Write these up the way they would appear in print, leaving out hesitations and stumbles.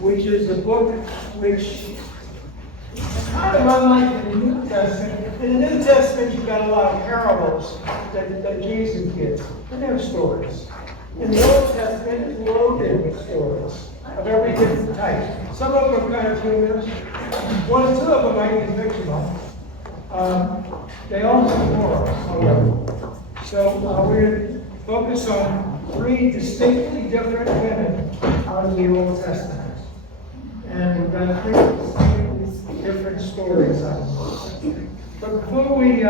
which is a book which kind of unlike the New Testament. In the New Testament, you've got a lot of parables that Jesus gives, and they're stories. In the Old Testament, it's loaded with stories of every different type. Some of them are kind of humorous. One or two of them might be fictional. They all have morals, however. So we're going to focus on three distinctly different women out of the Old Testament. And we've got three distinctly different stories out of it. But before we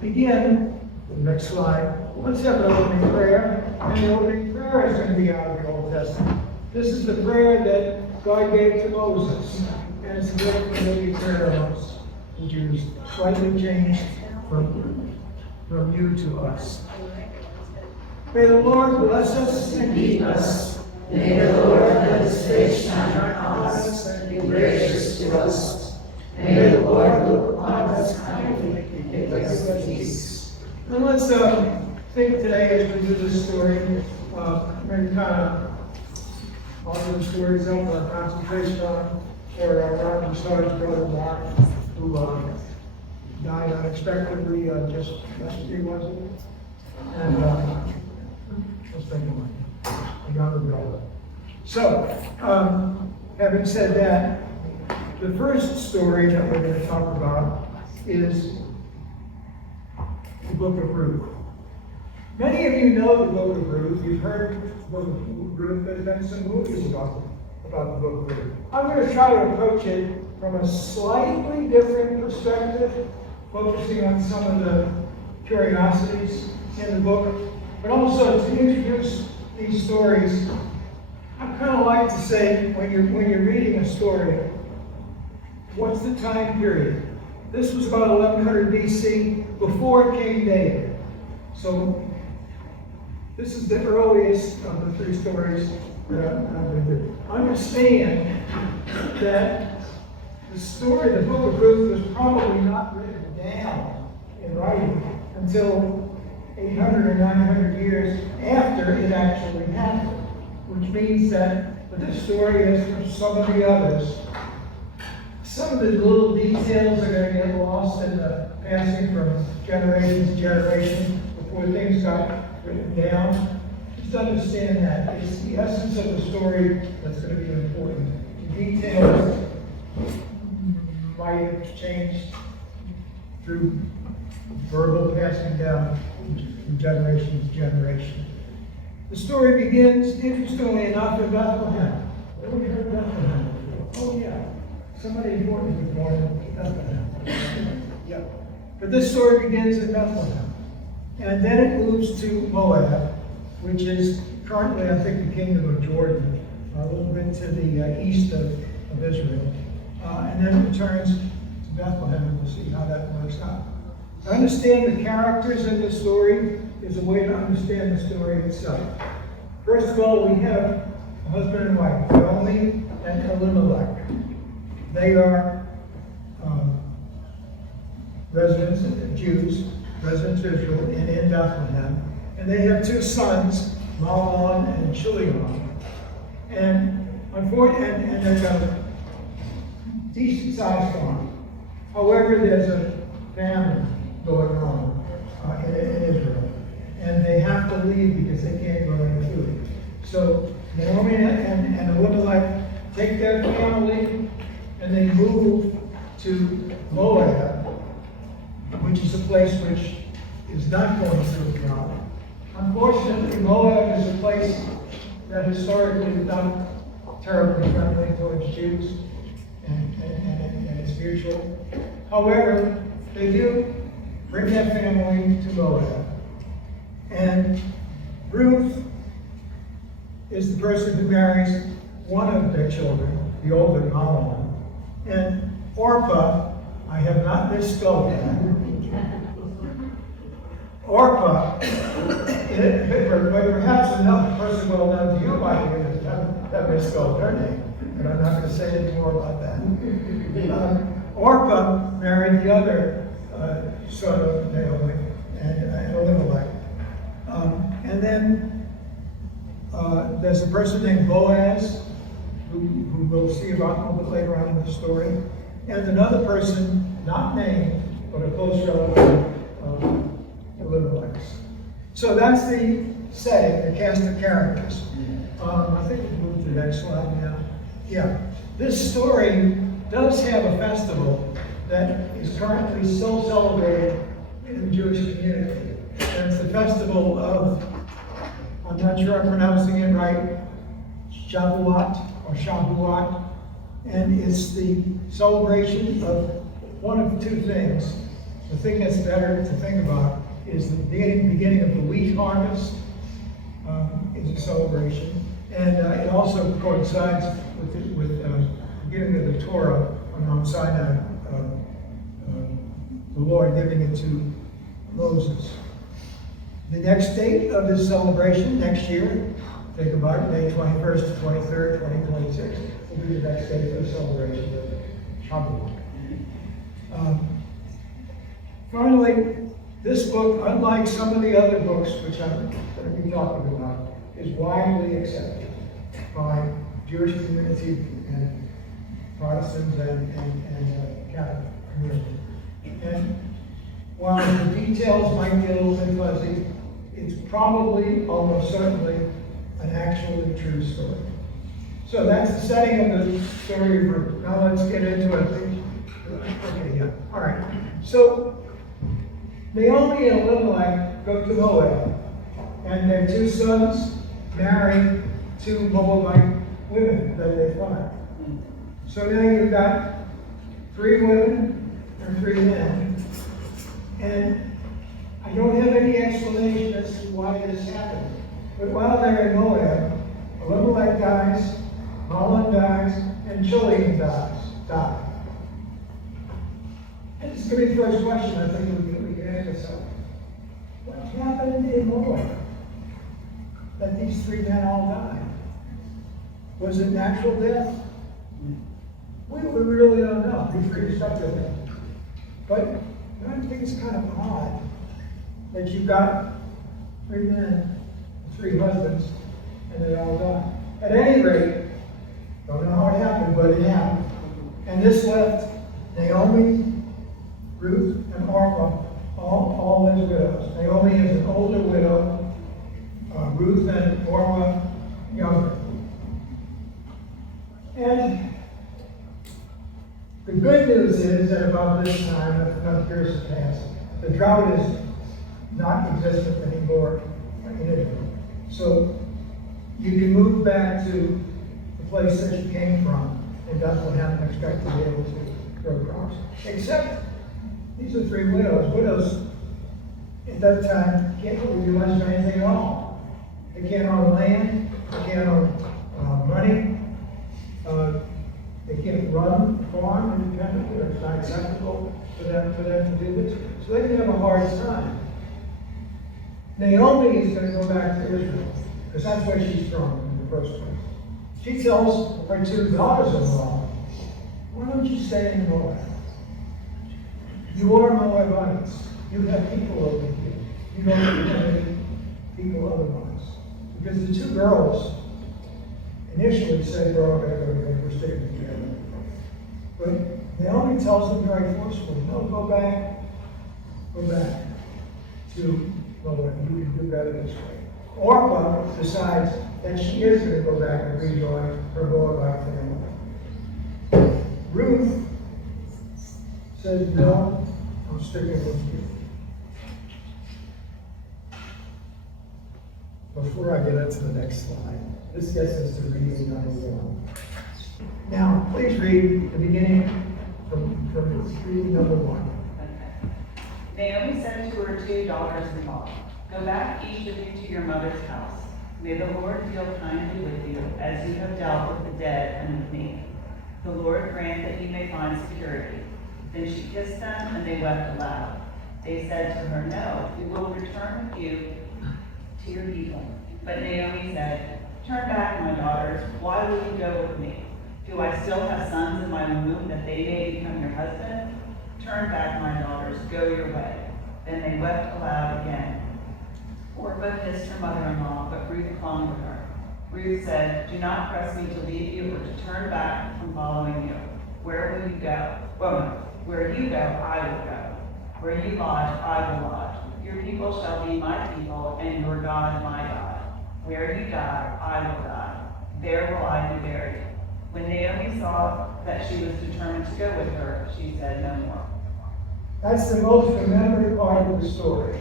begin, the next slide, let's have an opening prayer. And the opening prayer is going to be out of the Old Testament. This is the prayer that God gave to Moses. And it's a very familiar prayer amongst the Jews, slightly changed from you to us. May the Lord bless us and keep us. May the Lord let his face shine on us and be gracious to us. May the Lord look upon us kindly and give us peace. And let's think today as we do this story, maybe kind of all the stories up our concentration on, or our Robin Starr's brother Mark, who died unexpectedly just yesterday, was it? And let's think of a younger brother. So, having said that, the first story that we're going to talk about is the book of Ruth. Many of you know the book of Ruth. You've heard the book of Ruth. There's been some movies about the book of Ruth. I'm going to try to approach it from a slightly different perspective, focusing on some of the curiosities in the book, but also to introduce these stories. I kind of like to say, when you're reading a story, what's the time period? This was about 1100 BC, before King David. So this is the earliest of the three stories that I'm going to do. Understand that the story, the book of Ruth, was probably not written down in writing until 800 or 900 years after it actually happened, which means that this story is from some of the others. Some of the little details are going to get lost in the passing from generation to generation before things got written down. Just understand that. It's the essence of the story that's going to be important. The details might have changed through verbal passing down from generation to generation. The story begins, interestingly enough, in Bethlehem. Have you heard of Bethlehem before? Oh, yeah. Somebody important was born in Bethlehem. Yeah. But this story begins in Bethlehem. And then it moves to Moab, which is currently, I think, the kingdom of Jordan, a little bit to the east of Israel. And then it returns to Bethlehem, and we'll see how that works out. To understand the characters in this story is a way to understand the story itself. First of all, we have a husband and wife, Naomi and Elimelech. They are residents, Jews, residents of Israel, and in Bethlehem. And they have two sons, Mahlon and Chilion. And they've got a decent-sized farm. However, there's a famine going on in Israel. And they have to leave because they can't grow any food. So Naomi and Elimelech take their family and they move to Moab, which is a place which is not going through a drought. Unfortunately, Moab is a place that historically is not terribly friendly towards Jews, and it's mutual. However, they do bring their family to Moab. And Ruth is the person who marries one of their children, the older Mahlon. And Orpah, I have not misspelled that. Orpah, perhaps another person well known to you might have misspelled her name, but I'm not going to say any more about that. Orpah married the other son of Naomi and Elimelech. And then there's a person named Boaz, who we'll see about a little bit later on in the story, and another person not named, but a close relative of Elimelech's. So that's the setting, the cast of characters. I think we move to the next slide now. Yeah. This story does have a festival that is currently still celebrated in the Jewish community. And it's the festival of, I'm not sure I'm pronouncing it right, Shavuot. And it's the celebration of one of two things. The thing that's better to think about is the beginning of the wheat harvest is a celebration. And it also coincides with the giving of the Torah on Mount Sinai, the Lord giving it to Moses. The next date of this celebration next year, think about it, May 21st to 23rd, 2026, will be the next date for the celebration of Shavuot. Finally, this book, unlike some of the other books which I'm going to be talking about, is widely accepted by Jewish community and Protestants and Catholic community. And while the details might be a little bit fuzzy, it's probably, almost certainly, an actually true story. So that's the setting of the story. Now let's get into it. Okay, yeah. All right. So Naomi and Elimelech go to Moab, and their two sons marry two Moabite women that they find. So now you've got 3 women and 3 men. And I don't have any explanation as to why this happened. But while they're in Moab, Elimelech dies, Mahlon dies, and Chilion dies. And it's going to be the first question I think we can ask ourselves. What happened in Moab that these 3 men all died? Was it natural death? We really don't know. We're pretty stuck with it. But I think it's kind of odd that you've got 3 men, 3 husbands, and they all died. At any rate, don't know how it happened, but it happened. And this left Naomi, Ruth, and Orpah all as widows. Naomi is an older widow, Ruth and Orpah younger. And the good news is that about this time, enough years have passed, the drought is not existent anymore in Israel. So you can move back to the place that you came from, and Bethlehem, and expect to be able to grow crops. Except these are 3 widows. Widows at that time can't really do much of anything at all. They can't own land, they can't own money. They can't run a farm independently, or it's not acceptable for them to do this. So they can have a hard time. Naomi is going to go back to Israel, because that's where she's from in the first place. She tells her 2 daughters-in-law, why don't you stay in Moab? You are Moabites. You have people over here. You don't have any people otherwise. Because the 2 girls initially said, we're sticking together. But Naomi tells them very forcefully, no, go back to Moab. You can do better this way. Orpah decides that she is going to go back and rejoin her Moabite family. Ruth says, no, I'm sticking with you. Before I get into the next slide, this gets us to reading number 1. Now, please read the beginning from reading number 1. Okay. Naomi said to her 2 daughters-in-law, go back each of you to your mother's house. May the Lord deal kindly with you, as you have dealt with the dead and with me. The Lord grant that you may find security. Then she kissed them, and they wept aloud. They said to her, no, we will return with you to your people. But Naomi said, turn back, my daughters. Why will you go with me? Do I still have sons in my womb that they may become your husband? Turn back, my daughters. Go your way. Then they wept aloud again. Orpah kissed her mother-in-law, but Ruth clung with her. Ruth said, "Do not press me to leave you or to turn back from following you. Where will you go? Well, no. Where you go, I will go. Where you lodge, I will lodge. Your people shall be my people, and your God my God. Where you die, I will die. There will I be buried." When Naomi saw that she was determined to go with her, she said no more. That's the most remembered part of the story.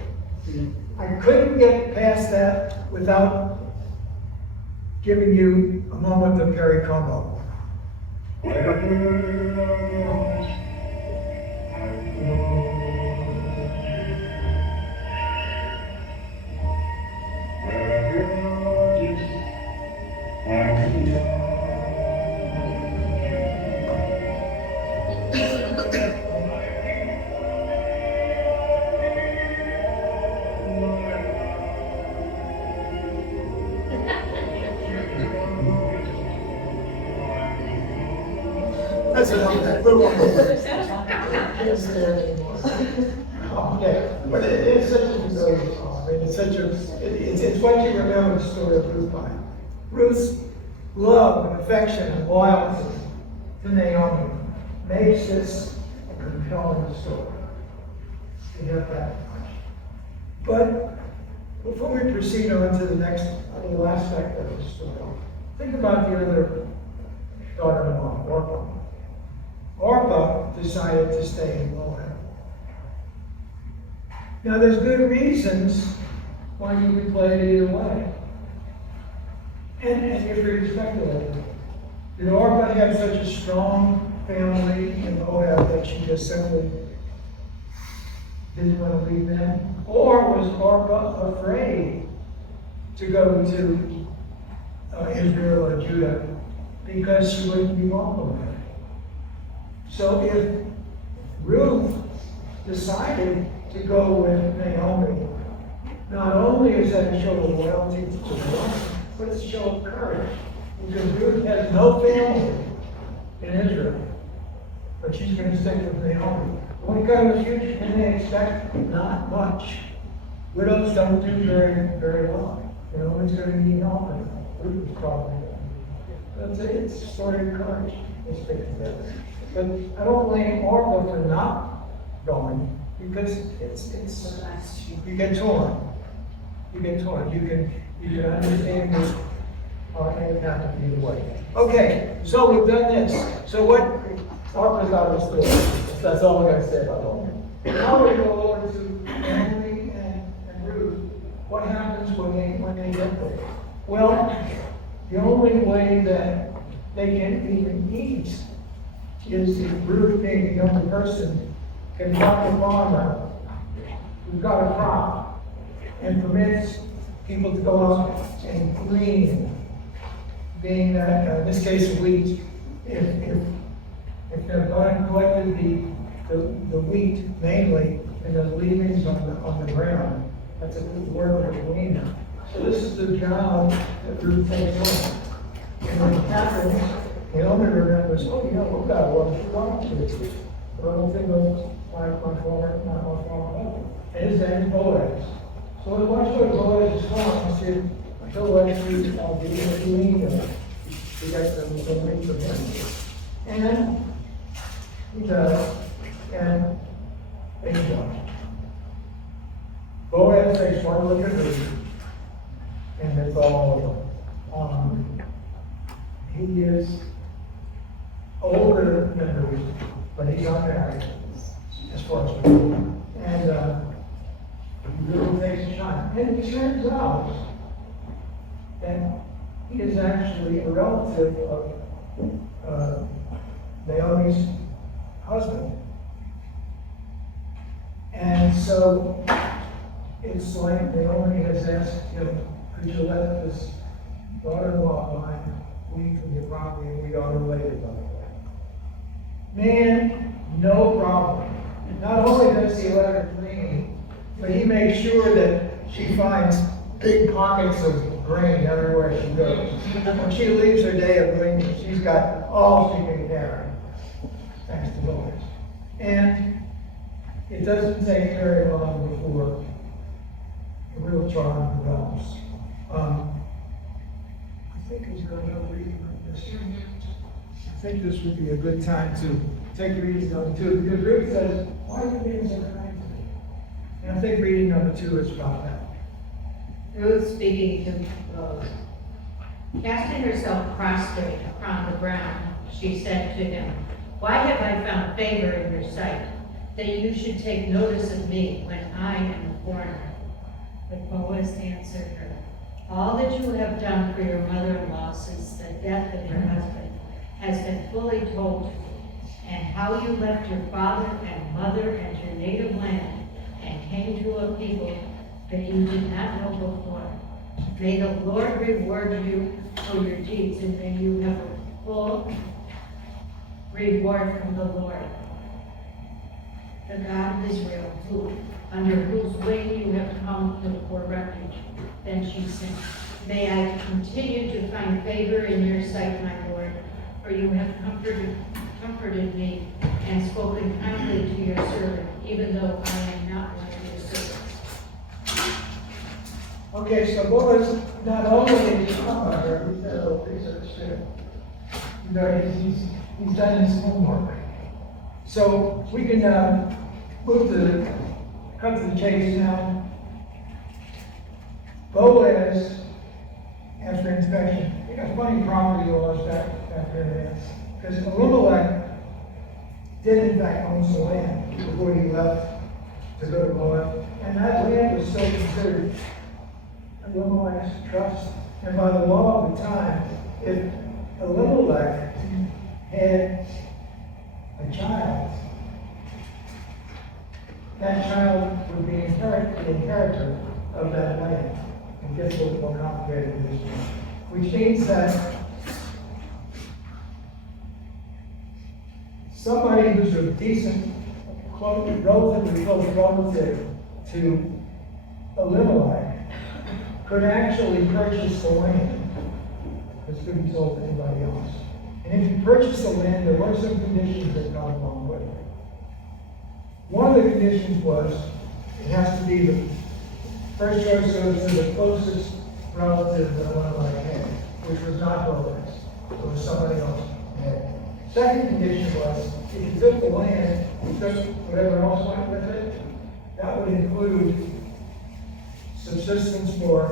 I couldn't get past that without giving you a moment of Perry Como. That's enough, that little one. Can't stand anymore. Okay, but it's such a good song. I mean, it's such a, it's what you remember the story of Ruth by. Ruth's love and affection and loyalty to Naomi makes this a compelling story. You have that much. But before we proceed on to the next little aspect of the story, think about the other daughter-in-law, Orpah. Orpah decided to stay in Moab. Now, there's good reasons why you could play it either way. And if you're speculating, did Orpah have such a strong family in Moab that she just simply didn't want to leave them? Or was Orpah afraid to go to Israel or Judah because she wouldn't be welcome there? So if Ruth decided to go with Naomi, not only is that a show of loyalty to the woman, but it's a show of courage. Because Ruth has no family in Israel, but she's going to stick with Naomi. What kind of future can they expect? Not much. Widows don't do very well. Naomi's going to need help, and Ruth is probably going to. It's a story of courage. They stick together. But I don't blame Orpah for not going, because it's you get torn. You get torn. You can understand this, and it happens either way. Okay, so we've done this. So what Orpah's out of the story. That's all I'm going to say about Orpah. Now we go over to Naomi and Ruth. What happens when they get there? Well, the only way that they can even eat is if Ruth, being a younger person, can talk to farmer who's got a crop and permits people to go out and glean, being in this case wheat. If they've gone and collected the wheat mainly and the leavings on the ground, that's a good word for gleaner. So this is the job that Ruth takes on. And when it happens, Naomi remembers, oh yeah, we've got a lot of wrong to this. But I don't think of my former husband. And his name is Boaz. So we watch what Boaz is from and said, until last week, I'll be able to lean them. We got some wheat from him. And he does, and they don't. Boaz takes one look at Ruth, and it's all over. He is older than Ruth, but he's not married, as far as we know. And Ruth takes a shot. And it turns out that he is actually a relative of Naomi's husband. And so it's like Naomi has asked him, could you let this daughter-in-law of mine leave from your property, and we are related, by the way. Man, no problem. Not only does he let her clean, but he makes sure that she finds big pockets of grain everywhere she goes. When she leaves her day of gleaning, she's got all she can carry, thanks to Boaz. And it doesn't take very long before the real charm develops. think he's going to have a reading on this. I think this would be a good time to take reading number 2, because Ruth says, why are you being so kind to me? And I think reading number 2 is about that. Ruth speaking to Boaz. Casting herself prostrate upon the ground, she said to him, "Why have I found favor in your sight, that you should take notice of me when I am a foreigner?" But Boaz answered her, "All that you have done for your mother-in-law since the death of your husband has been fully told to me, and how you left your father and mother and your native land and came to a people that you did not know before. May the Lord reward you for your deeds, and may you have a full reward from the Lord, the God of Israel, under whose wing you have come for refuge." Then she said, "May I continue to find favor in your sight, my Lord, for you have comforted me and spoken kindly to your servant, even though I am not one of your servants." Okay, so Boaz not only did he come by her, he said, "Oh, please understand." You know, he's done his homework. So we can cut to the chase now. Boaz, after inspection, he got funny property laws back there, because Elimelech did in fact own some land before he left to go to Moab, and that land was still considered Elimelech's trust. And by the law of the time, if Elimelech had a child, that child would be the inheritor of that land. It gets a little more complicated than this one. Which means that somebody who's a decent, relatively close relative to Elimelech could actually purchase the land. This couldn't be sold to anybody else. And if you purchase the land, there were some conditions that come along with it. One of the conditions was it has to be the first choice goes to the closest relative that Elimelech had, which was not Boaz. It was somebody else had. Second condition was if you took the land, you took whatever else went with it, that would include subsistence for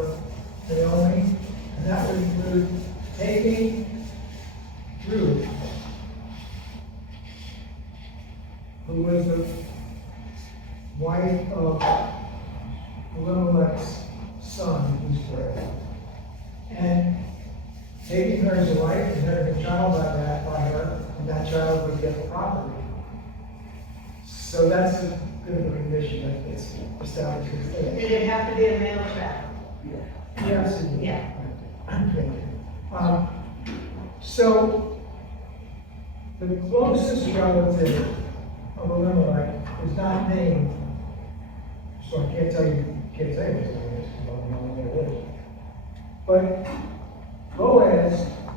Naomi, and that would include taking Ruth, who was the wife of Elimelech's son, who's dead, and taking her as a wife and having a child by her, and that child would get the property. So that's a good of a condition that it's established. Did it have to be a male child? Yes, it did. Yeah. Okay. So the closest relative of Elimelech is not named, so I can't say what his name is, because I don't know what it is. But Boaz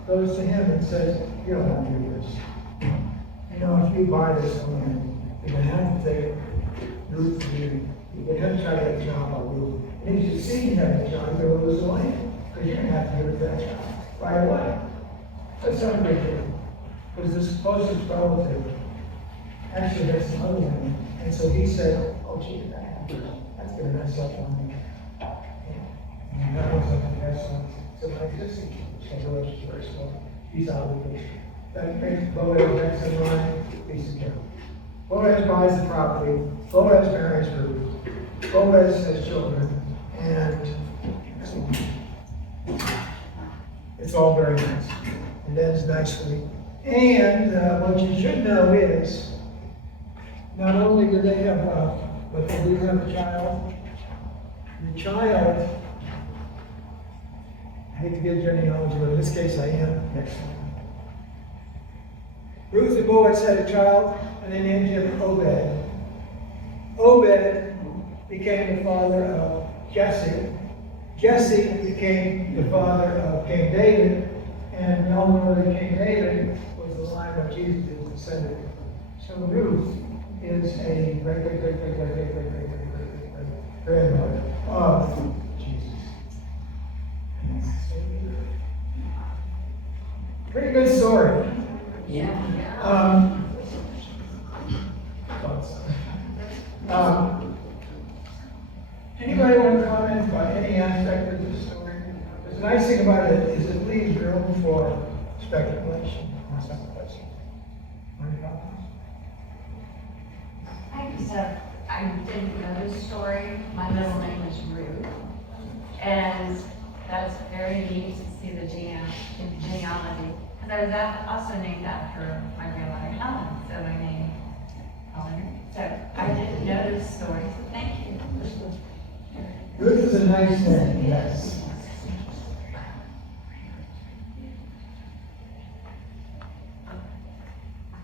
goes to him and says, "You don't have to do this. You know, if you buy this land, you're going to have to take Ruth from you. You're going to have to try to get a child by Ruth. And if you succeed in having a child, you're going to lose the land, because you're going to have to give it to that child right away." That's not very good, because this closest relative actually has some other women. And so he said, "Oh, gee, that's going to mess up on me." And that was something that's my existing. So Boaz is very small. He's out of the picture. That makes Boaz next in line, piece of cake. Boaz buys the property. Boaz marries Ruth. Boaz has children. And it's all very nice. And ends nicely. And what you should know is, not only do they have but they do have a child. The child, I hate to give Jenny knowledge, but in this case I am. Next one. Ruth and Boaz had a child, and they named him Obed. Obed became the father of Jesse. Jesse became the father of King David, and we all know that King David was the line of Jesus' descendant. So Ruth is a great grandmother of Jesus. Pretty good story. Yeah. Anybody want to comment about any aspect of this story? The nice thing about it is it leaves room for speculation in some places. Any comments? I didn't know this story. My middle name is Ruth. And that's very neat to see the genealogy. Because I was also named after my grandmother Helen, so my name Helen. So I didn't know this story, so thank you. Ruth is a nice name, yes.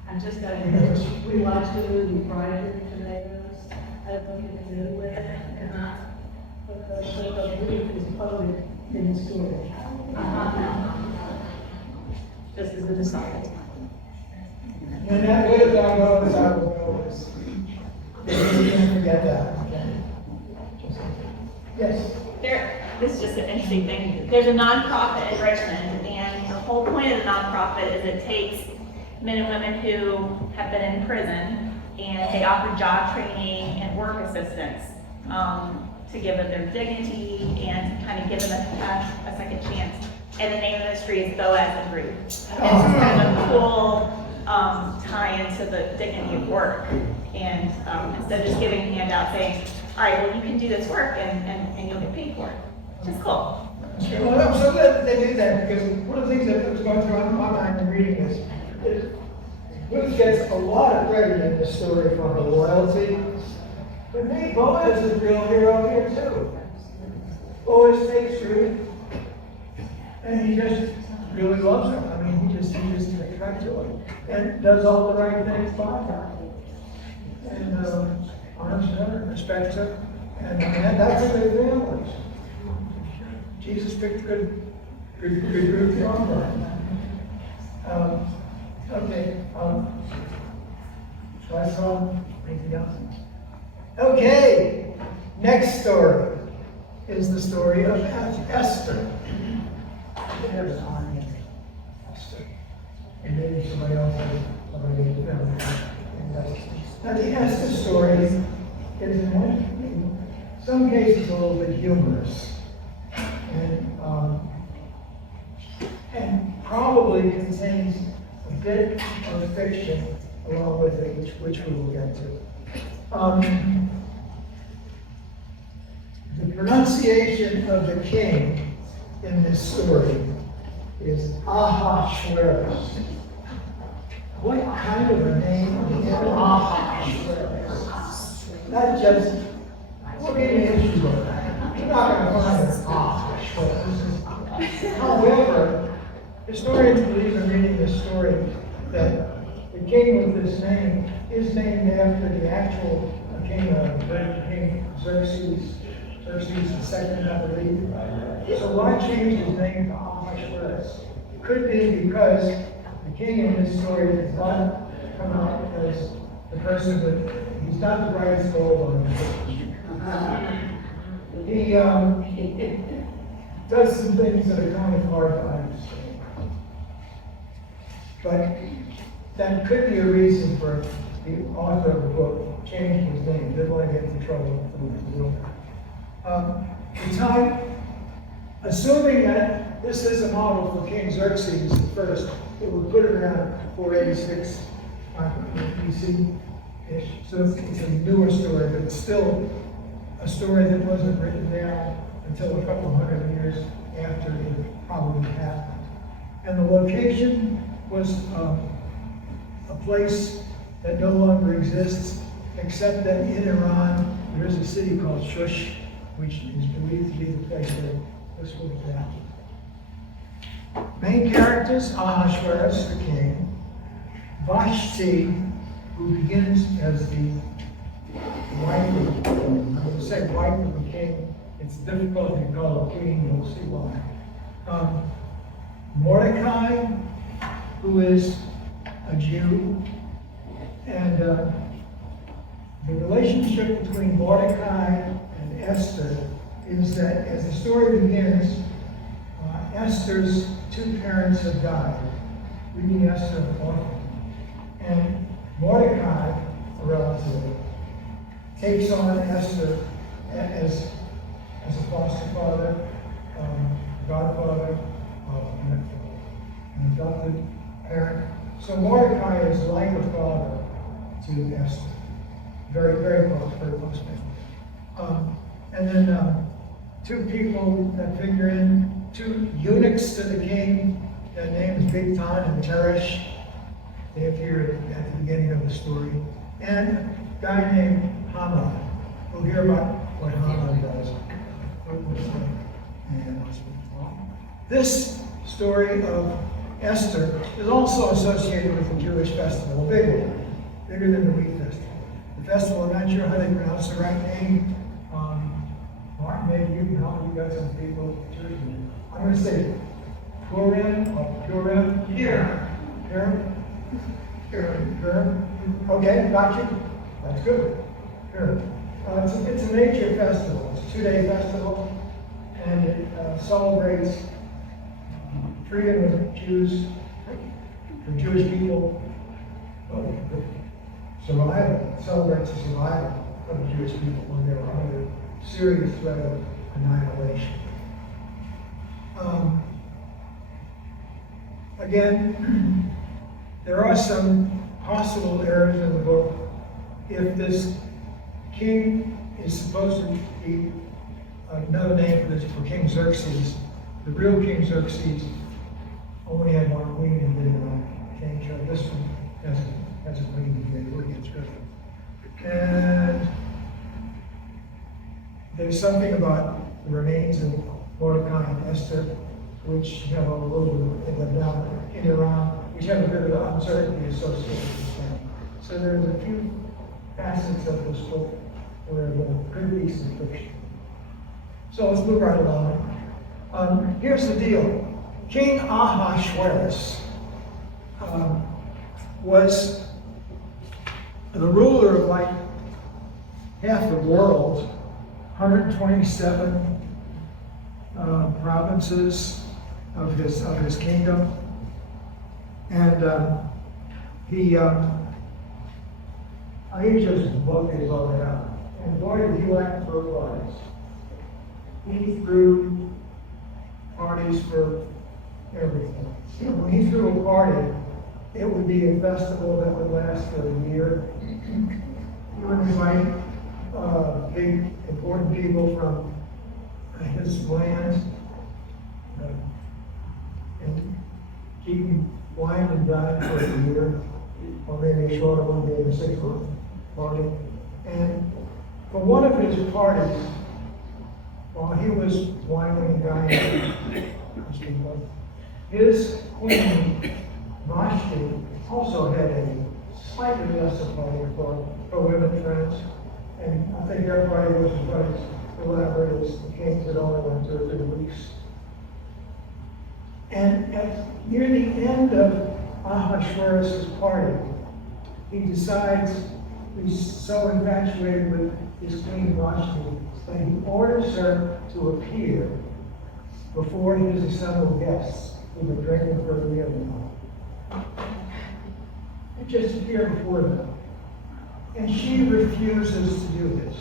I'm just we watched the movie Friday the Tomatoes. I don't know if you know with it or not. But the Ruth is quoted in the story. Just as an aside. And that way that I know is I will know this. You can't forget that. Yes. This is just an interesting thing. There's a nonprofit in Richmond, and the whole point of the nonprofit is it takes men and women who have been in prison, and they offer job training and work assistance to give them their dignity and kind of give them a second chance. And the name of the ministry is Boaz and Ruth. And it's kind of a cool tie into the dignity of work. And instead of just giving a handout saying, all right, well, you can do this work and you'll get paid for it. Which is cool. Well, I'm so glad that they do that, because one of the things that was going through my mind in reading this is Ruth gets a lot of credit in this story for her loyalty. But hey, Boaz is a real hero here too. Boaz takes Ruth, and he just really loves her. I mean, he just takes right to her, and does all the right things by her, and honors her, respects her, and that's a good family. Jesus picked good group from her. Okay. Shall I saw anything else? Okay. Next story is the story of Esther. Esther. And maybe somebody else has already found it. Now the Esther story is in some cases a little bit humorous. And probably contains a bit of fiction along with it, which we will get to. The pronunciation of the king in this story is Ahasuerus. What kind of a name is Ahasuerus? That just, look at the history book. You're not going to find an Ahasuerus. However, historians believe in reading this story that the king with this name is named after the actual king, King Xerxes II, I believe. So why change his name to Ahasuerus? Could be because the king in this story does not come out as the person with, he's not the brightest gold on the He does some things that are kind of hard to understand. But that could be a reason for the author of the book changing his name. He didn't want to get into trouble with the world. The time, assuming that this is a model for King Xerxes I, it would put it around 486 BC-ish. So it's a newer story, but it's still a story that wasn't written down until a couple hundred years after it probably happened. And the location was a place that no longer exists, except that in Iran there is a city called Shush, which is believed to be the place where this was happened. Main characters: Ahasuerus, the king; Vashti, who begins as the wife of, I would say wife of the king. It's difficult to call a king, you'll see why. Mordecai, who is a Jew, and the relationship between Mordecai and Esther is that as the story begins, Esther's two parents have died. reading Esther often. And Mordecai, a relative, takes on Esther as a foster father, godfather, an adopted parent. So Mordecai is like a father to Esther. Very, very close family. And then two people that figure in, two eunuchs to the king. Their name is Bigtan and Teresh. They appear at the beginning of the story. And a guy named Haman. We'll hear about what Haman does. This story of Esther is also associated with the Jewish festival, a big one, bigger than the wheat festival. The festival, I'm not sure how they pronounce the right name. Martin, maybe you can help me, you got some people. I'm going to say Purim or Purim. Purim. Okay, got you. That's good. Purim. It's a major festival. It's a 2-day festival, and it celebrates freedom of Jews, for Jewish people, survival. It celebrates the survival of the Jewish people when they were under serious threat of annihilation. Again, there are some possible errors in the book. If this king is supposed to be another name for King Xerxes, the real King Xerxes only had one queen and didn't change her. This one has a queen here. We'll get through it. And there's something about the remains of Mordecai and Esther, which have a little bit of down in Iran, which have a bit of uncertainty associated with them. So there's a few facets of this book where there could be some fiction. So let's move right along. Here's the deal. King Ahasuerus was the ruler of like half the world, 127 provinces of his kingdom, and he just booked his all out. And boy, did he like to throw parties. He threw parties for everything. When he threw a party, it would be a festival that would last for a year. He would invite big, important people from his land and keep him wine and dine for a year, or maybe a shorter one, maybe a 6-month party. And for one of his parties, while he was wining and dining, his queen, Vashti, also had a slightly lesser party for women friends. And I think everybody was as elaborate as the kings had only went 2 or 3 weeks. And near the end of Ahasuerus' party, he decides he's so infatuated with his queen Vashti that he orders her to appear before his assembled guests who were drinking for a meal now. And just appear before them. And she refuses to do this.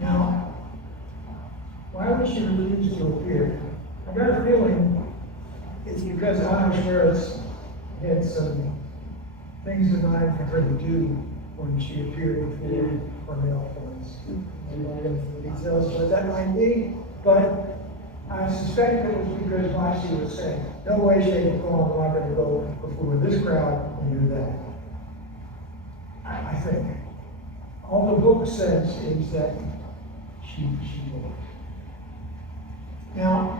Now, why would she refuse to appear? I got a feeling it's because Ahasuerus had some things in mind for her to do when she appeared before her male friends. We don't get into the details of what that might be, but I suspect it was because Vashti was saying, no way, shape, or form am I going to go before this crowd and do that. I think all the book says is that she did. Now,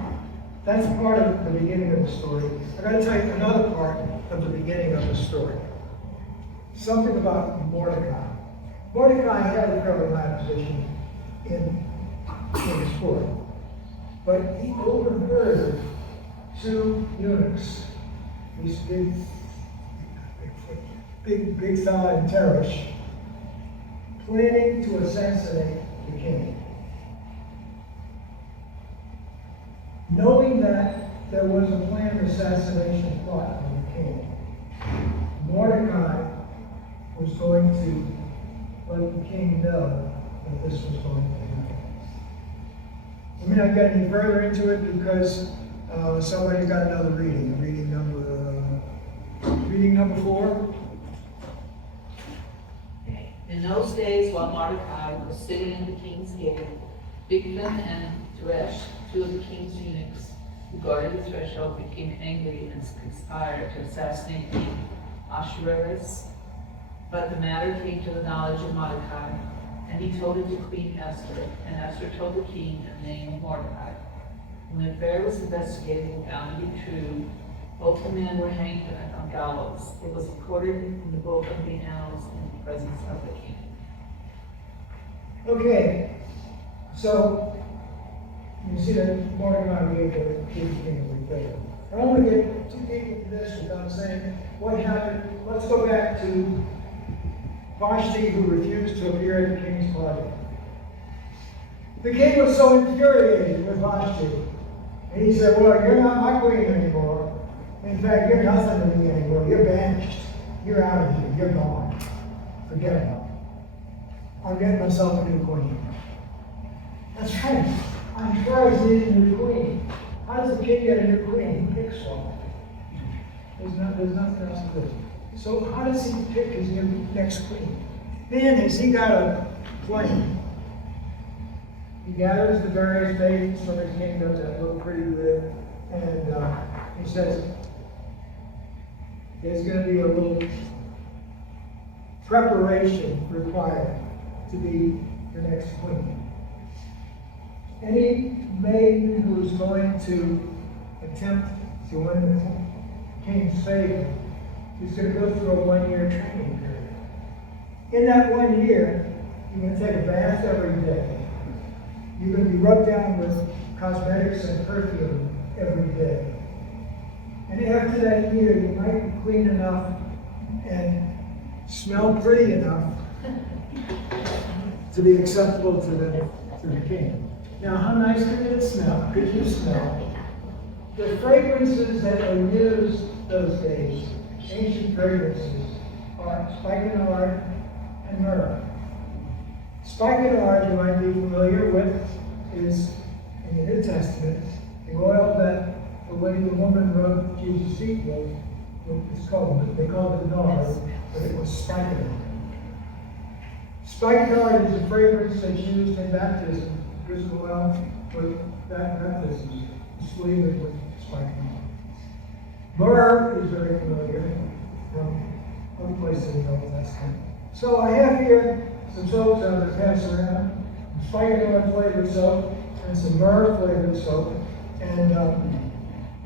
that's part of the beginning of the story. I got to tell you another part of the beginning of the story. Something about Mordecai. Mordecai had a fairly high position in the story, but he overheard 2 eunuchs, these big thigh and Teresh, planning to assassinate the king. Knowing that there was a planned assassination taught by the king. Mordecai was going to let the king know that this was going to happen. Let me not get any further into it because somebody's got another reading. Reading number 4. In those days, while Mordecai was sitting in the king's gate, Bigthan and Teresh, 2 of the king's eunuchs, who guarded the threshold, became angry and conspired to assassinate King Ahasuerus. But the matter came to the knowledge of Mordecai, and he told it to Queen Esther, and Esther told the king in the name of Mordecai. When the affair was investigated and found to be true, both the men were hanged on gallows. It was recorded in the book of the annals in the presence of the king. Okay, so you see that Mordecai gave the king a favor. I don't want to get too deep into this without saying what happened. Let's go back to Vashti, who refused to appear at the king's party. The king was so infuriated with Vashti, and he said, well, you're not my queen anymore. In fact, you're nothing to me anymore. You're banished. You're out of here. You're gone. Forget about it. I'm getting myself a new queen. That's right. I'm sure I need a new queen. How does the king get a new queen? He picks one. There's nothing else to do. So how does he pick his new next queen? Then has he got a plan? He gathers the various maidens from his kingdom that look pretty good, and he says, there's going to be a little preparation required to be the next queen. Any maiden who's going to attempt to win the king's favor is going to go through a 1-year training period. In that 1 year, you're going to take a bath every day. You're going to be rubbed down with cosmetics and perfume every day. And after that year, you might be clean enough and smell pretty enough to be acceptable to the king. Now, how nice could it smell? Could you smell? The fragrances that were used those days, ancient fragrances, are spikenard and myrrh. Spikenard, you might be familiar with, is in the New Testament, the oil that the way the woman rubbed Jesus' feet with, it's called, they called it nard, but it was spikenard. Spikenard is a fragrance that's used in baptism, because the oil for that baptism is flavored with spikenard. Myrrh is very familiar from other places in the Old Testament. So I have here some soaps I'm going to pass around, some spikenard flavored soap and some myrrh flavored soap, and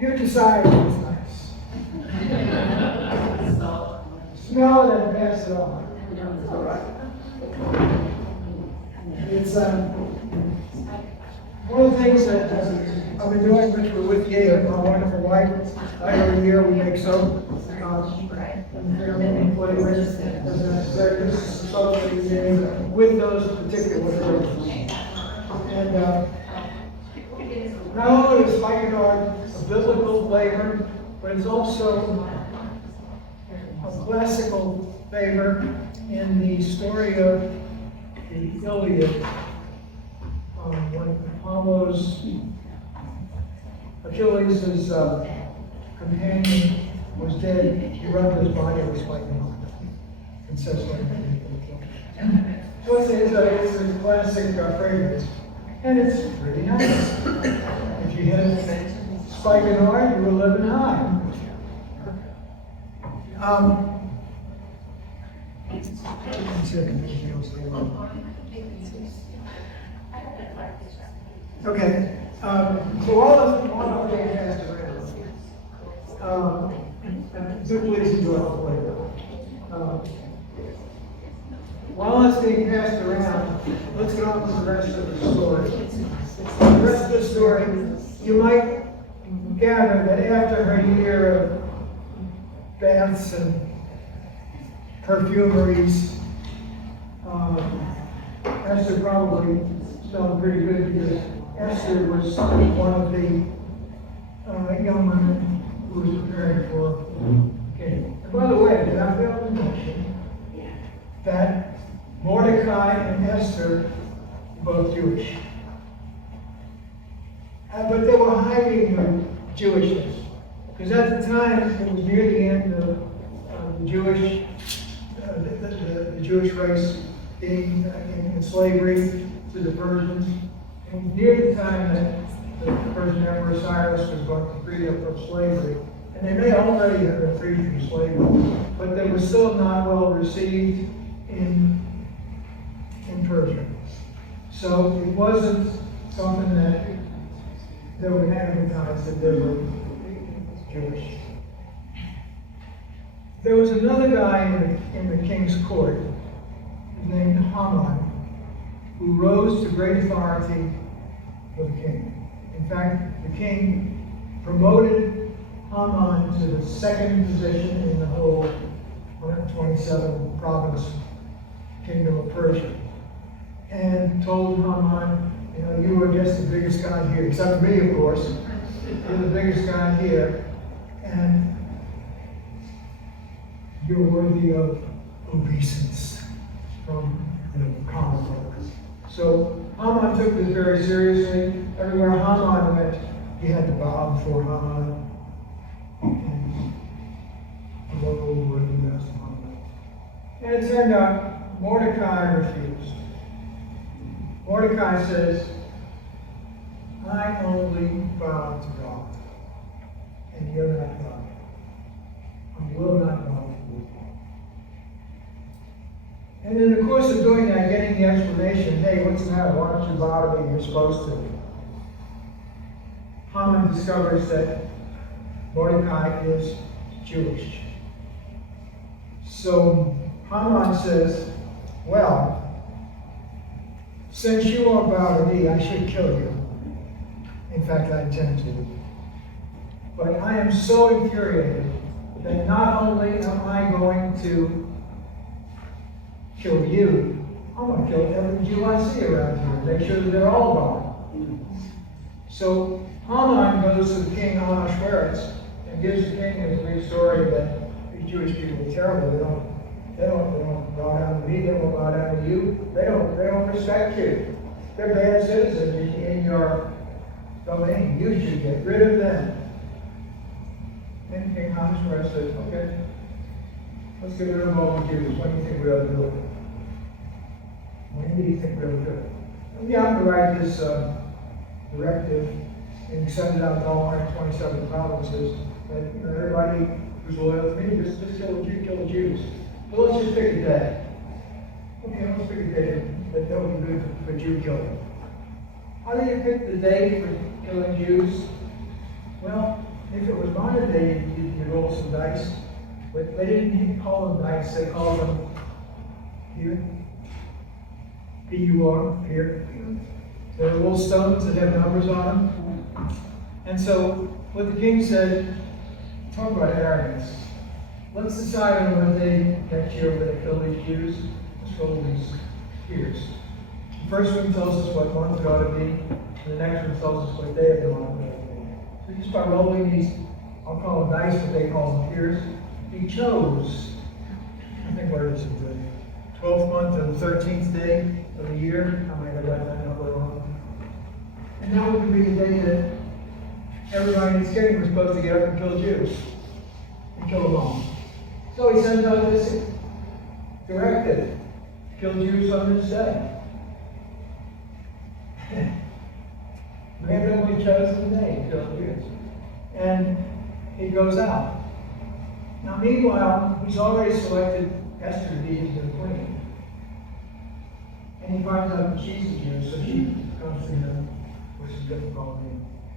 you decide what's nice. Smell it and pass it on. It's one of the things that I've been doing with Gail, my wonderful wife. Every year we make soap. Flavors with those particular flavors. And not only is spikenard a biblical flavor, but it's also a classical flavor in the story of the Iliad. When Achilles' companion was dead, he rubbed his body with spikenard and says, so it's a classic fragrance, and it's really nice. If you had spikenard, you were living high. Okay, so all of them passed around. So please enjoy the flavor. While it's being passed around, let's get on with the rest of the story. The rest of the story, you might gather that after her year of baths and perfumeries, Esther probably smelled pretty good because Esther was one of the young women who who was preparing for the king. And by the way, did I fail to mention that Mordecai and Esther were both Jewish? But they were hiding their Jewishness. Because at the time, it was near the end of the Jewish race being in slavery to the Persians. And near the time that the Persian Emperor Cyrus was going to free them from slavery. And they may already have been freed from slavery, but they were still not well received in Persia. So it wasn't something that they were advertised that they were Jewish. There was another guy in the king's court named Haman, who rose to great authority for the king. In fact, the king promoted Haman to the second position in the whole 127 province kingdom of Persia, and told Haman, you know, you are just the biggest guy here, except for me, of course. You're the biggest guy here, and you're worthy of obeisance from the common folk. So Haman took this very seriously. Everywhere Haman went, he had to bow before Haman. And the Lord would be best Haman. And it turned out Mordecai refused. Mordecai says, I only bow to God, and you're not God. I will not bow to you. And in the course of doing that, getting the explanation, hey, what's the matter? Why don't you bow to me? You're supposed to. Haman discovers that Mordecai is Jewish. So Haman says, well, since you won't bow to me, I should kill you. In fact, I intend to. But I am so infuriated that not only am I going to kill you, I'm going to kill every Jew I see around here. Make sure that they're all gone. So Haman goes to the king Ahasuerus and gives the king this great story that these Jewish people are terrible. They don't bow down to me. They don't bow down to you. They don't respect you. They're bad citizens in your domain. You should get rid of them. And King Ahasuerus says, okay, let's get rid of all the Jews. What do you think we ought to do? When do you think we ought to do it? And yeah, I'm going to write this directive and send it out to all 127 provinces. And everybody who's loyal to me, just kill the Jews. But let's just pick a day. Okay, let's pick a day that would be good for Jew killing. How do you pick the day for killing Jews? Well, if it was modern day, you'd roll some dice. But they didn't call them dice, they called them here. P-U-R, here. They're little stones that have numbers on them. And so what the king said, talk about arrogance. Let's decide on what day next year we're going to kill these Jews. Let's roll these years. The first one tells us what month it ought to be, and the next one tells us what day it ought to be. So just by rolling these, I'll call them dice, but they call them years. He chose, I think what is it, the 12th month and the 13th day of the year. I might have got that number wrong. And that would be the day that everybody in his kingdom was supposed to get up and kill Jews. And kill them all. So he sends out this directive, kill Jews on this day. Randomly chosen day to kill Jews. And he goes out. Now meanwhile, he's already selected Esther to be his new queen. And he finds out that she's a Jew, so she comes to him, which is difficult.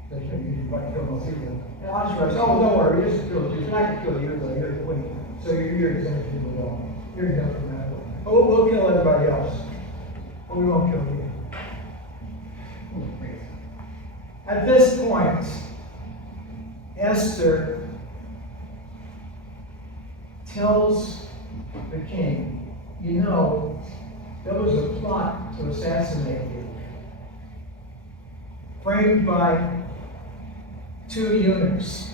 They think you might kill most people. And Ahasuerus says, oh, don't worry, you're just kill Jews. And I can kill you, but you're the queen. So you're exempt from the law. You're exempt from that law. Oh, we'll kill everybody else. But we won't kill you. At this point, Esther tells the king, you know, there was a plot to assassinate you, framed by two eunuchs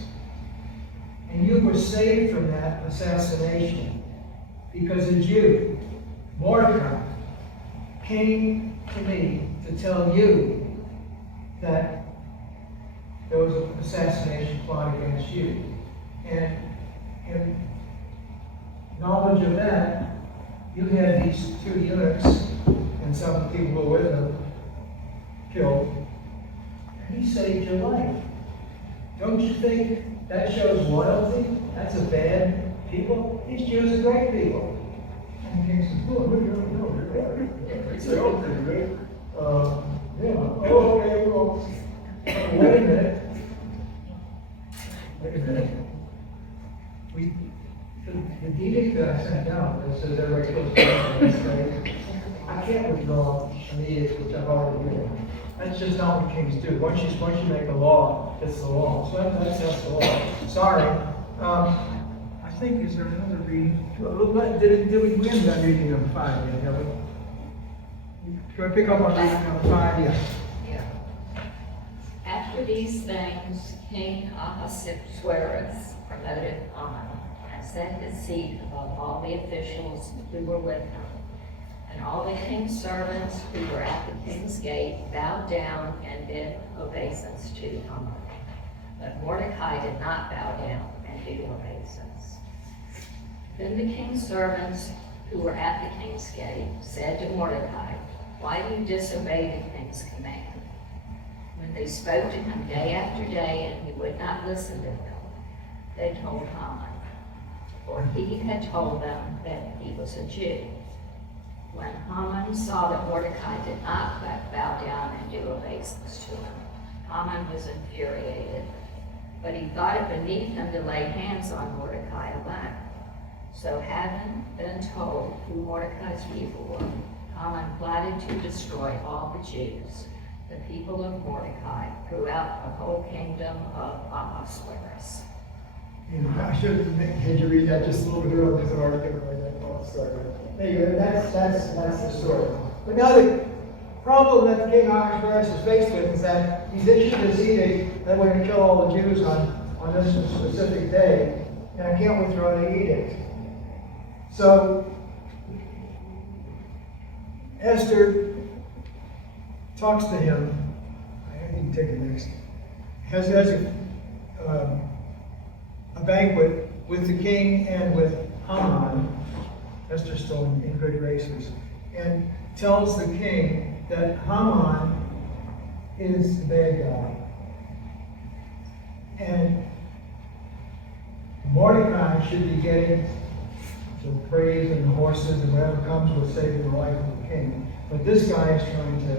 And you were saved from that assassination because a Jew, Mordecai, came to me to tell you that there was an assassination plot against you. And in knowledge of that, you had these 2 eunuchs and some of the people who were with them killed. And he saved your life. Don't you think that shows loyalty? That's a bad people. These Jews are great people. And the king says, oh, no, say, oh, pretty good. Yeah, oh, okay, well, wait a minute. The edict that I sent down that says everybody goes to the state, I can't withdraw an edict which I've already given. That's just not what kings do. Once you make a law, it's the law. So that's the law. Sorry. I think, is there another reading? Did we win that reading on 5 yet, have we? Can I pick up on reading on 5? Yeah. After these things, King Ahasuerus promoted Haman and set his seat above all the officials who were with him. And all the king's servants who were at the king's gate bowed down and did obeisance to Haman. But Mordecai did not bow down and do obeisance. Then the king's servants who were at the king's gate said to Mordecai, "Why do you disobey the king's command?" When they spoke to him day after day and he would not listen to them, they told Haman, for he had told them that he was a Jew. When Haman saw that Mordecai did not bow down and do obeisance to him, Haman was infuriated, but he thought it beneath him to lay hands on Mordecai alone. So having been told who Mordecai's people were, Haman plotted to destroy all the Jews, the people of Mordecai, throughout the whole kingdom of Ahasuerus. I should have had you read that just a little bit earlier, because I already given away that whole story. There you go. That's the story. But now the problem that King Ahasuerus is faced with is that he's issued this edict that we're going to kill all the Jews on this specific day, and I can't withdraw the edict. So Esther talks to him. I can take it next. Has a banquet with the king and with Haman. Esther's still in good graces, and tells the king that Haman is the bad guy, and Mordecai should be getting the praise and the horses and whatever comes with saving the life of the king. But this guy is trying to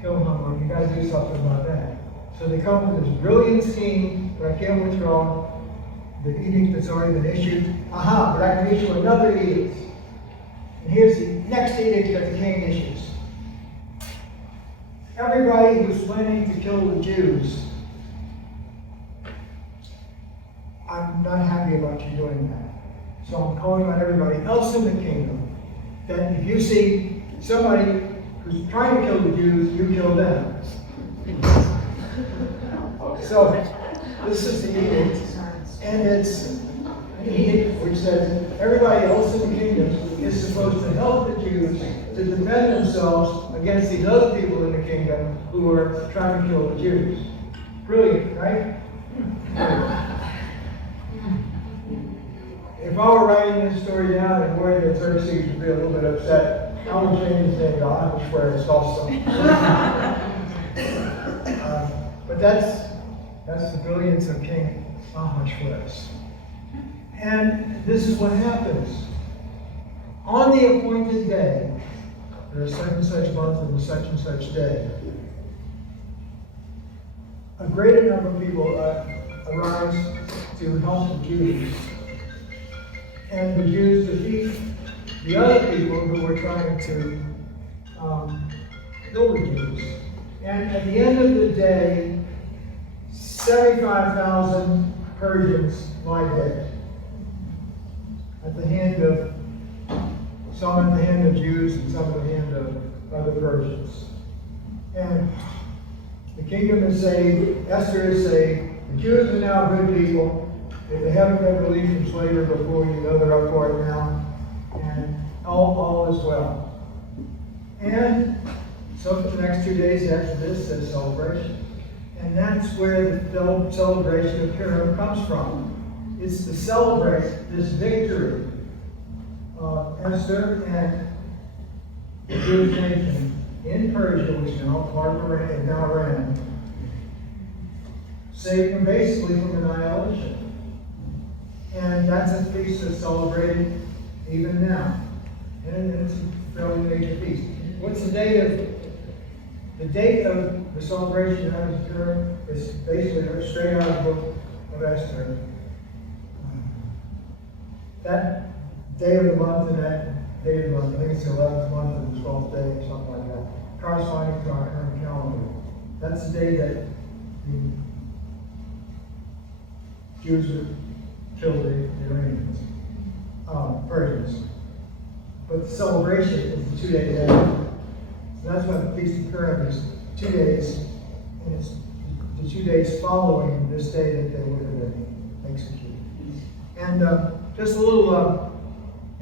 kill Haman. You got to do something about that. So they come with this brilliant scheme, but I can't withdraw the edict that's already been issued. Aha, but I can issue another edict. And here's the next edict that the king issues. Everybody who's planning to kill the Jews, I'm not happy about you doing that. So I'm calling on everybody else in the kingdom that if you see somebody who's trying to kill the Jews, you kill them. So this is the edict, and it's an edict which says everybody else in the kingdom is supposed to help the Jews to defend themselves against these other people in the kingdom who are trying to kill the Jews. Brilliant, right? If I were writing this story down and worried that Xerxes would be a little bit upset, I would change his name to Ahasuerus also. But that's the brilliance of King Ahasuerus. And this is what happens. On the appointed day, there is such and such month and such and such day, a greater number of people arise to help the Jews. And the Jews defeat the other people who were trying to kill the Jews. And at the end of the day, 75,000 Persians lie dead. At the hand of, some at the hand of Jews and some at the hand of other Persians. And the kingdom is saved, Esther is saved, the Jews are now good people, If they haven't been released from slavery before, you know they're up for it now. And all is well. And so for the next 2 days after this, there's celebration. And that's where the celebration of Purim comes from. It's to celebrate this victory of Esther and the Jewish nation in Persia, which is now part of Iran, saved them basically from annihilation. And that's a feast that's celebrated even now. And it's a fairly major feast. What's the date of? The date of the celebration of Purim is basically straight out of the book of Esther. That day of the month and that day of the month, I think it's the 11th month of the 12th day or something like that, corresponding to our current calendar. That's the day that the Jews would kill the Iranians, Persians. But the celebration is the 2 days after. So that's why the Feast of Purim is 2 days, and it's the 2 days following this day that they would have been executed. And just a little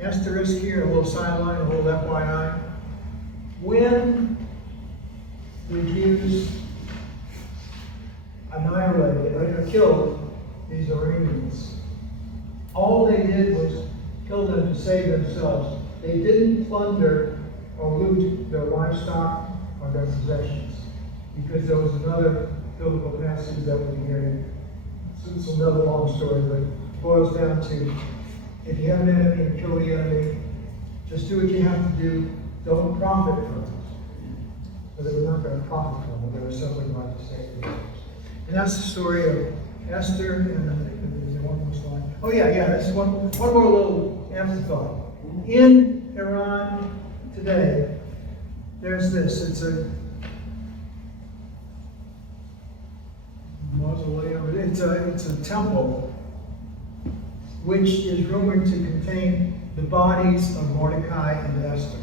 asterisk here, a little sideline, a little FYI. When the Jews annihilated or killed these Iranians, all they did was kill them to save themselves. They didn't plunder or loot their livestock or their possessions, because there was another biblical passage that we hear. It's another long story, but it boils down to, if you have an enemy and kill the enemy, just do what you have to do. Don't profit from it. But they were not going to profit from it. They were simply going to save themselves. And that's the story of Esther. And is there one more slide? Oh yeah. That's one more little afterthought. In Iran today, there's this. It's a mausoleum. It's a temple which is rumored to contain the bodies of Mordecai and Esther.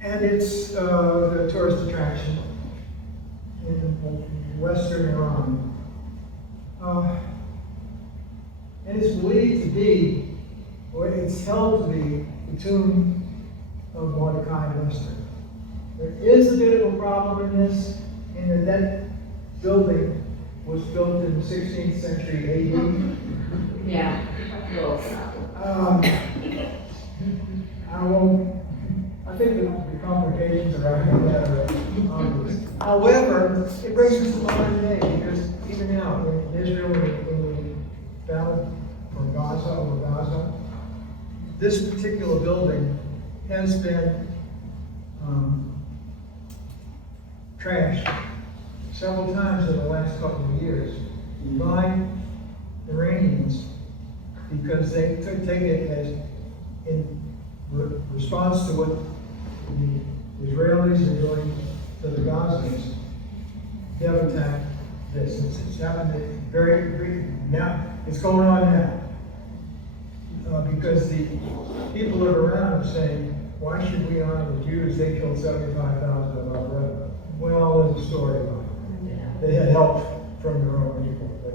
And it's a tourist attraction in western Iran. And it's believed to be, or it's held to be, the tomb of Mordecai and Esther. There is a bit of a problem in this, in that building was built in the 16th century AD. Yeah. I think the complications around that are obvious. However, it brings us to modern day, because even now, in Israel, when we battle for Gaza, this particular building has been trashed several times in the last couple of years by Iranians, because they take it as in response to what the Israelis are doing to the Gazans. They have attacked this. It's happened very now. It's going on now because the people that are around are saying, "Why should we honor the Jews? They killed 75,000 of our brethren." Well, there's a story about it. They had help from their own people, but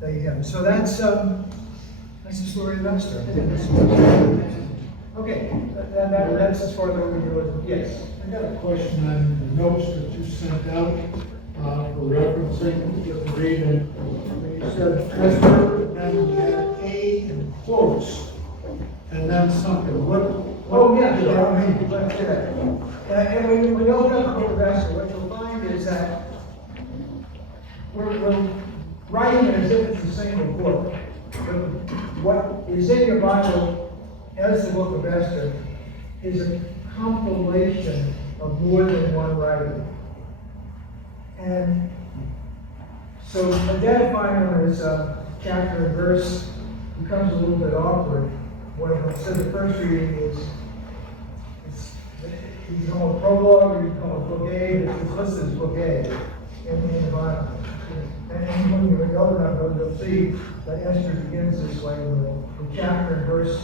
they haven't. So that's the story of Esther. Okay, that's as far as we do. Yes. I got a question on the notes that you sent out for referencing, just reading. You said Esther, and then you had A in quotes, and then something. What? Oh, yeah, did that mean? And when you open up the book of Esther, what you'll find is that we're writing it as if it's the same book. But what is in your Bible as the book of Esther is a compilation of more than one writing. And so identifying them as chapter and verse becomes a little bit awkward. When I said the first reading is, you can call it prologue or you can call it book A, but it's listed as book A in the Bible. And when you open up, you'll see that Esther begins this way with the chapter and verse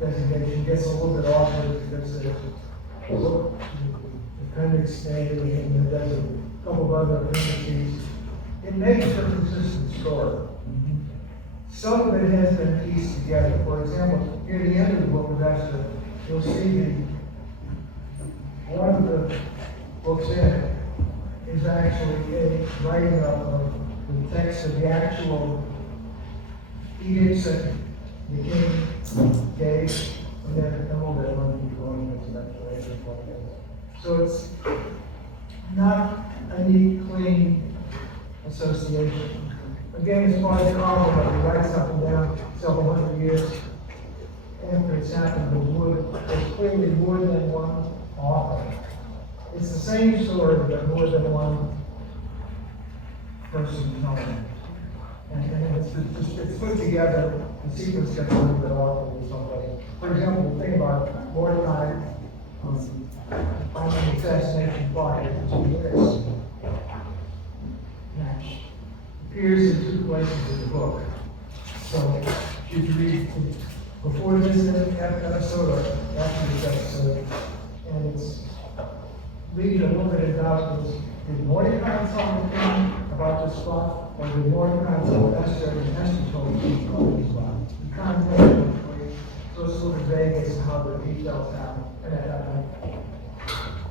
designation gets a little bit awkward because there's appendix A and there's a couple of other appendices. It makes for a consistent story. some of it has been pieced together. For example, near the end of the book of Esther, you'll see one of the books in it is actually a writing of the text of the actual edicts that the king gave, and then a little bit of money going into that later. So it's not a neat, clean association. Again, it's part of the problem that we write something down several hundred years after it's happened, there's clearly more than one author. It's the same story, but more than one person telling it. And it's put together, the sequence gets a little bit off in some way. For example, think about Mordecai, finding the assassination plot in 2 years. Match. Appears in 2 places in the book. So, if you read before this episode or after this episode, and it's leaving a little bit of doubt, did Mordecai tell the king about this plot, or did Mordecai tell Esther and Esther told the king about this plot? You kind of know, so it's a little bit vague as to how the details happen.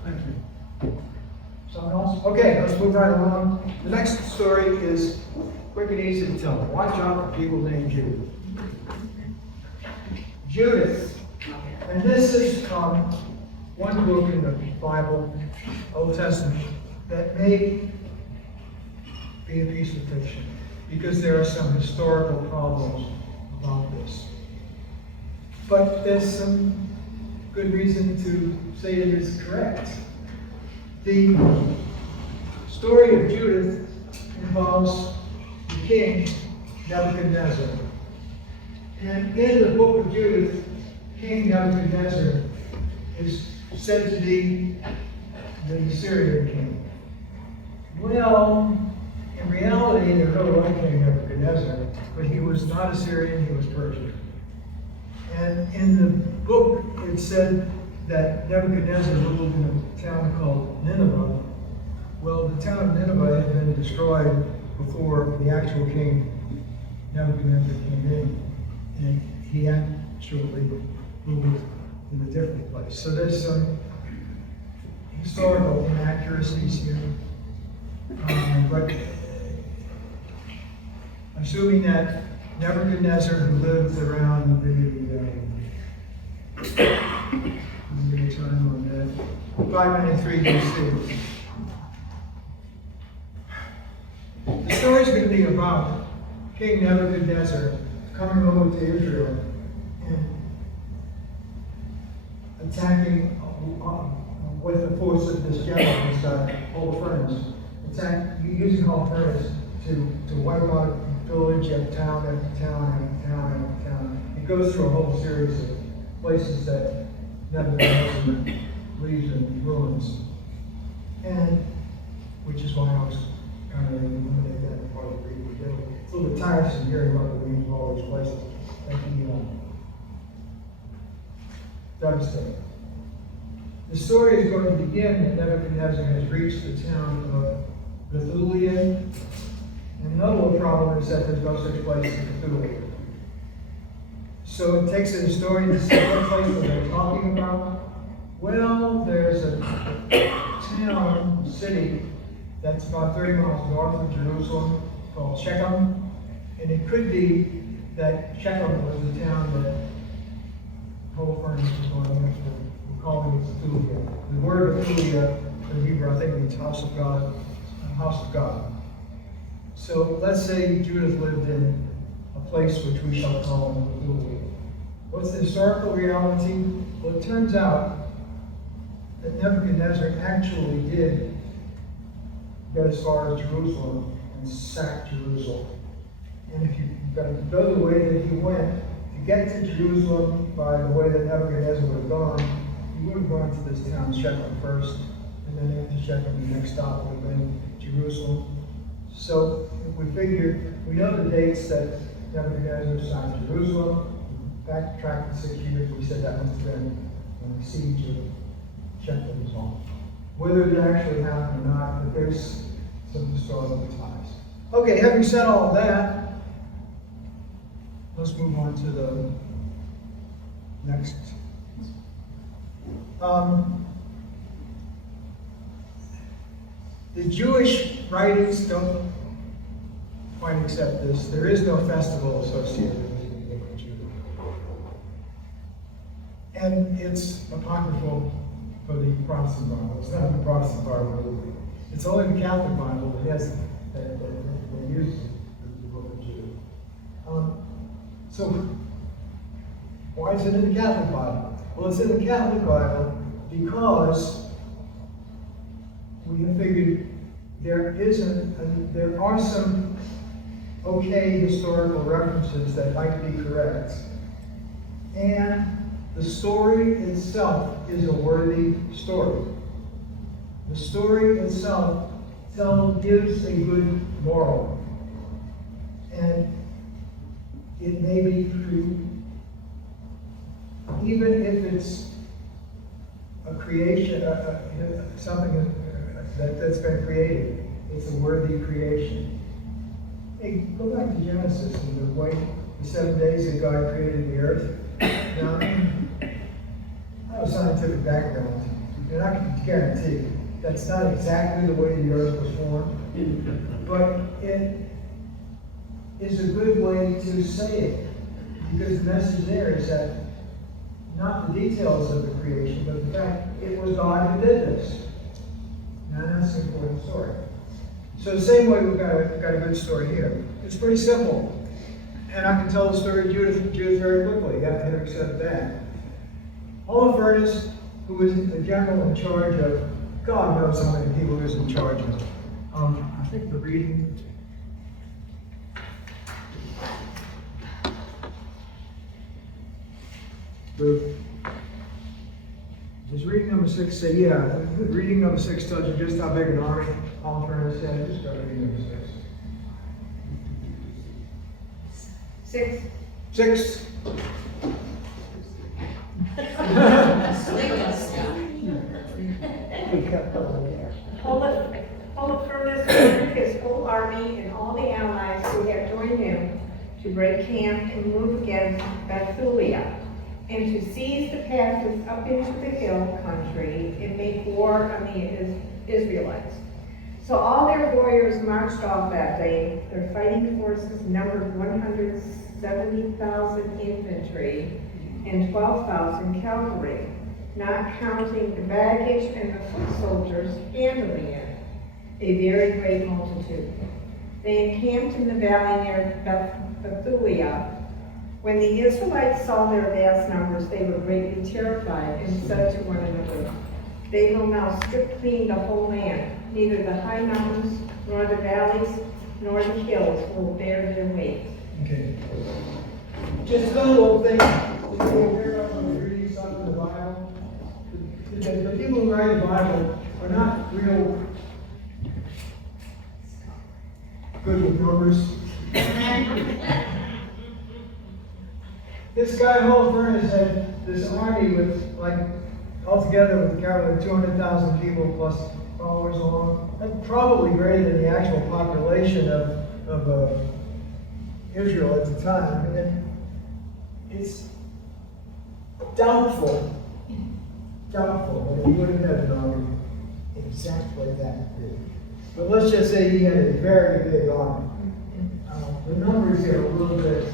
Thank you. Something else? Okay, let's move right along. The next story is quick and easy to tell. Watch out for people named Jude. Judith. And this is one book in the Bible, Old Testament, that may be a piece of fiction because there are some historical problems about this. But there's some good reason to say it is correct. The story of Judith involves the king Nebuchadnezzar. And in the book of Judith, King Nebuchadnezzar is said to be the Assyrian king. Well, in reality, there was no one king Nebuchadnezzar, but he was not Assyrian, he was Persian. And in the book, it said that Nebuchadnezzar ruled in a town called Nineveh. Well, the town of Nineveh had been destroyed before the actual king Nebuchadnezzar came in, and he actually ruled in a different place. So there's some historical inaccuracies here. But assuming that Nebuchadnezzar, who lived around the time on that, 593 BC. The story is going to be about King Nebuchadnezzar coming over to Israel and attacking with the force of this general, this Holofernes, using Holofernes to wipe out village after town after town after town after town. It goes through a whole series of places that Nebuchadnezzar leaves in ruins, and which is why I was kind of eliminate that part of the reading. It's a little bit tiresome hearing about the names of all these places that he devastated. The story is going to begin that Nebuchadnezzar has reached the town of Bethulia, and another problem is that there's no such place as Bethulia. So it takes a historian to see what place that they're talking about. Well, there's a town, city, that's about 30 miles north of Jerusalem called Shechem, and it could be that Shechem was the town that Holofernes was going after. We're calling it Bethulia. The word Bethulia in Hebrew, I think, means house of God, house of God. So let's say Judith lived in a place which we shall call Bethulia. What's the historical reality? Well, it turns out that Nebuchadnezzar actually did get as far as Jerusalem and sack Jerusalem. And if you go the way that he went, to get to Jerusalem by the way that Nebuchadnezzar would have gone, he would have gone to this town Shechem first, and then after Shechem, the next stop would have been Jerusalem. So if we figure, we know the dates that Nebuchadnezzar sacked Jerusalem. Backtrack to 6 years, we said that must have been when the siege of Shechem was on. Whether it actually happened or not, but there's some historical ties. Okay, having said all that, let's move on to the next. The Jewish writings don't quite accept this. There is no festival associated with the book of Jude. And it's apocryphal for the Protestant Bible. It's not the Protestant Bible. It's only the Catholic Bible that has that uses the book of Jude. So why is it in the Catholic Bible? Well, it's in the Catholic Bible because we have figured there are some okay historical references that might be correct. And the story itself is a worthy story. The story itself gives a good moral. And it may be true, even if it's a creation, something that's been created. It's a worthy creation. Hey, go back to Genesis and the way the 7 days that God created the earth. Now, I have a scientific background, and I can guarantee that's not exactly the way the earth was formed, but it is a good way to say it, because the message there is that not the details of the creation, but the fact it was God who did this. Now that's an important story. So the same way we've got a good story here. It's pretty simple. And I can tell the story of Judith very quickly. You have to accept that. Holofernes, who was the general in charge of, God knows how many people he was in charge of. I think the reading. Does reading number 6 say, yeah, reading number 6 tells you just how big an army Holofernes had. Just start reading number 6. 6. Holofernes ordered his whole army and all the allies who had joined him to break camp and move against Bethulia, and to seize the passes up into the hill country and make war on the Israelites. So all their warriors marched off that day. Their fighting forces numbered 170,000 infantry and 12,000 cavalry, not counting the baggage and the foot soldiers handling it, a very great multitude. They encamped in the valley near Bethulia. When the Israelites saw their vast numbers, they were greatly terrified and said to one another, "They will now strip clean the whole land. Neither the high mountains, nor the valleys, nor the hills will bear their weight." Okay. Just a little thing. When you're reading something in the Bible, the people who write the Bible are not real good with numbers. This guy Holofernes had this army with, like, altogether with the cavalry, 200,000 people plus followers along. That's probably greater than the actual population of Israel at the time. And it's doubtful that he would have had an army exactly that big. But let's just say he had a very big army. The numbers here are a little bit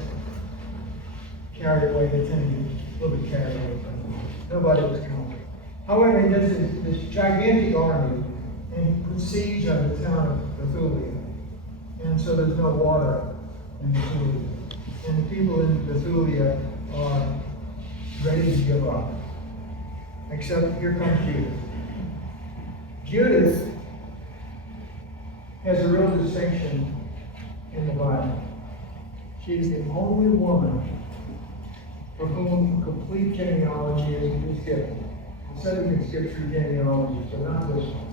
carried away. They tend to be a little bit carried away. Nobody was counting. However, he does this gigantic army, and he puts siege on the town of Bethulia. And so there's no water in Bethulia. And the people in Bethulia are ready to give up. Except here comes Judith. Judith has a real distinction in the Bible. She's the only woman for whom complete genealogy is given. Instead we can skip through genealogy, but not this one.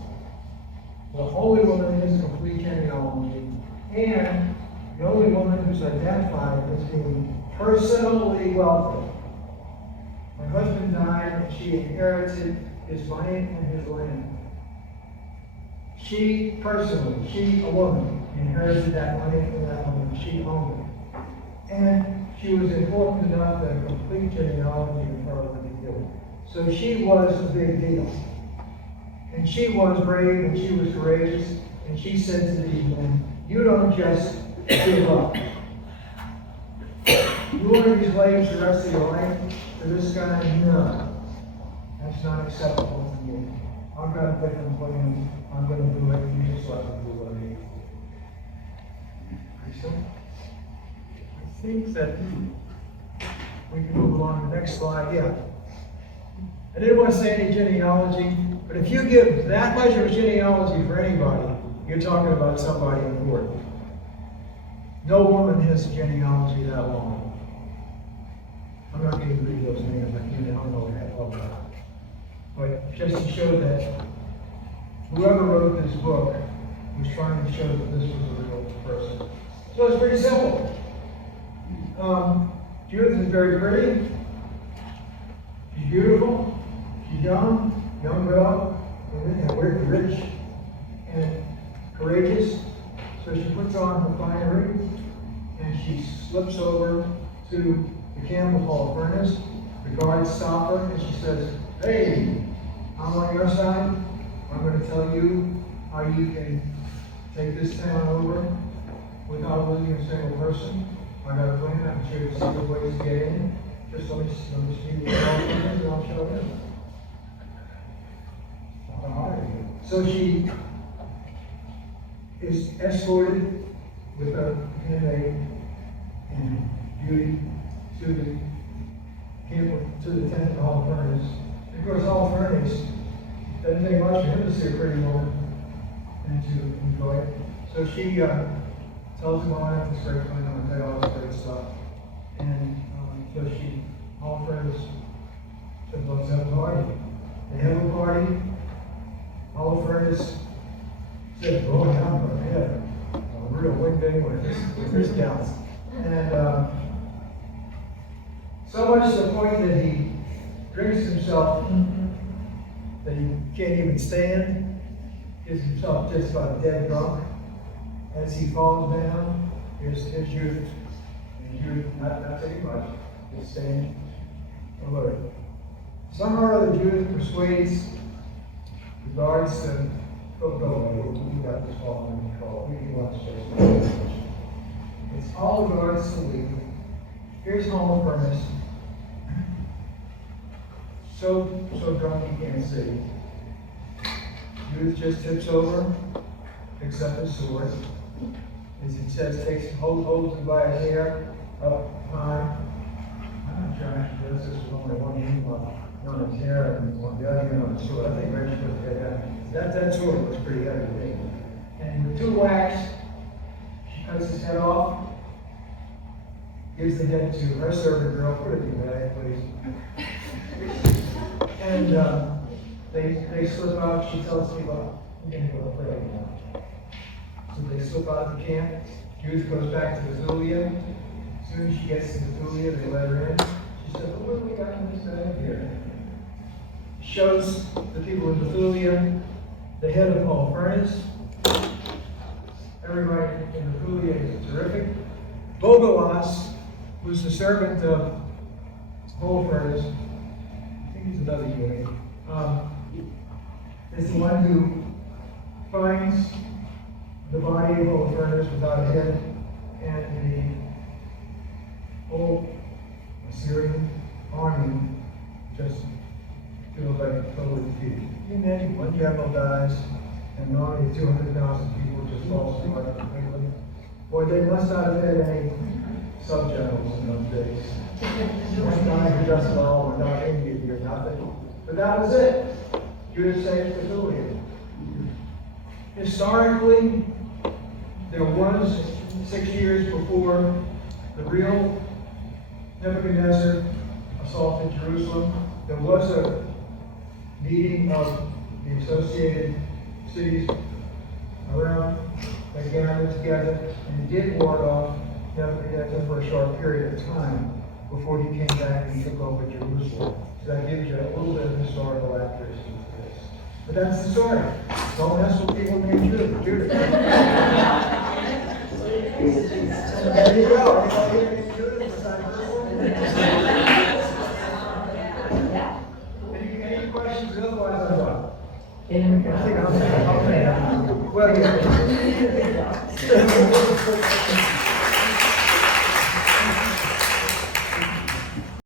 The Holy Woman is complete genealogy, and the only woman who's identified as being personally wealthy. Her husband died, and she inherited his money and his land. She personally, a woman, inherited that money from that woman. She owned it. And she was important enough that a complete genealogy of her would be given. So she was a big deal. And she was brave and she was courageous. And she said to these men, you don't just give up. You want to be slaves the rest of your life to this guy? No. That's not acceptable to me. I've got a different plan. I'm going to do it. You just let me do what I need. I think that we can move along to the next slide. Yeah. I didn't want to say any genealogy, but if you give that much of a genealogy for anybody, you're talking about somebody important. No woman has a genealogy that long. I'm not going to read those names, I don't know that well. But just to show that whoever wrote this book was trying to show that this was a real person. So it's pretty simple. Judith is very pretty. She's beautiful. She's young girl, and rich and courageous. So she puts on her finery and she slips over to the Campbell Hall furnace. The guards stop her and she says, hey, I'm on your side. I'm going to tell you how you can take this town over without losing a single person. I got a plan. I can show you secret ways to get in. Just let me see what and I'll show you. So she is escorted with a handmaid and Judy to the tent of Hall Furnace. Of course, Hall Furnace doesn't take much for him to see a pretty woman and to enjoy it. So she tells him, I have this great plan, I'm going to tell you all this great stuff. And so Hall Furnace said, let's have a party. They have a party. Hall Furnace said, boy, I'm going to have a real wing-ding with this gal. And so much to the point that he drinks himself that he can't even stand, gets himself just about dead drunk. As he falls down, here's Judith. And Judith, not taking much, just staying alert. Somehow or other, Judith persuades the guards to go away. We got this all under control. We want to stay. It's all the guards to leave. Here's Hall Furnace. So drunk he can't see. Judith just tips over, picks up his sword. As it says, holds him by his hair up high. I'm not sure how she does this with only one hand on his hair and on the other hand on the sword. I think maybe she was heavy. That sword was pretty heavy to me. And with two whacks, she cuts his head off, gives the head to her servant girl, put it in the bag, please. And they slip out. She tells me, well, I'm going to go to play now. So they slip out of the camp. Judith goes back to Bethulia. As soon as she gets to Bethulia, they let her in. She said, well, what do we got in this bag here? Shows the people in Bethulia the head of Hall Furnace. Everybody in Bethulia is terrific. Bogolas, who's the servant of Hall Furnace, I think he's another unit, is the one who finds the body of Hall Furnace without a head, and the whole Assyrian army just feels like totally defeated. Can you imagine one general dies and an army of 200,000 people just falls apart completely? Boy, they must not have had any sub-generals in those days. One guy who does it all without any of you, nothing. But that was it. Judah saved Bethulia. Historically, there was 6 years before the real Nebuchadnezzar assaulted Jerusalem, there was a meeting of the associated cities around that gathered together and did ward off Nebuchadnezzar for a short period of time before he came back and took over Jerusalem. So that gives you a little bit of historical accuracy to this. But that's the story. Don't mess with people named Judith. There you go. otherwise I'm done. I'll say it. Well, yeah.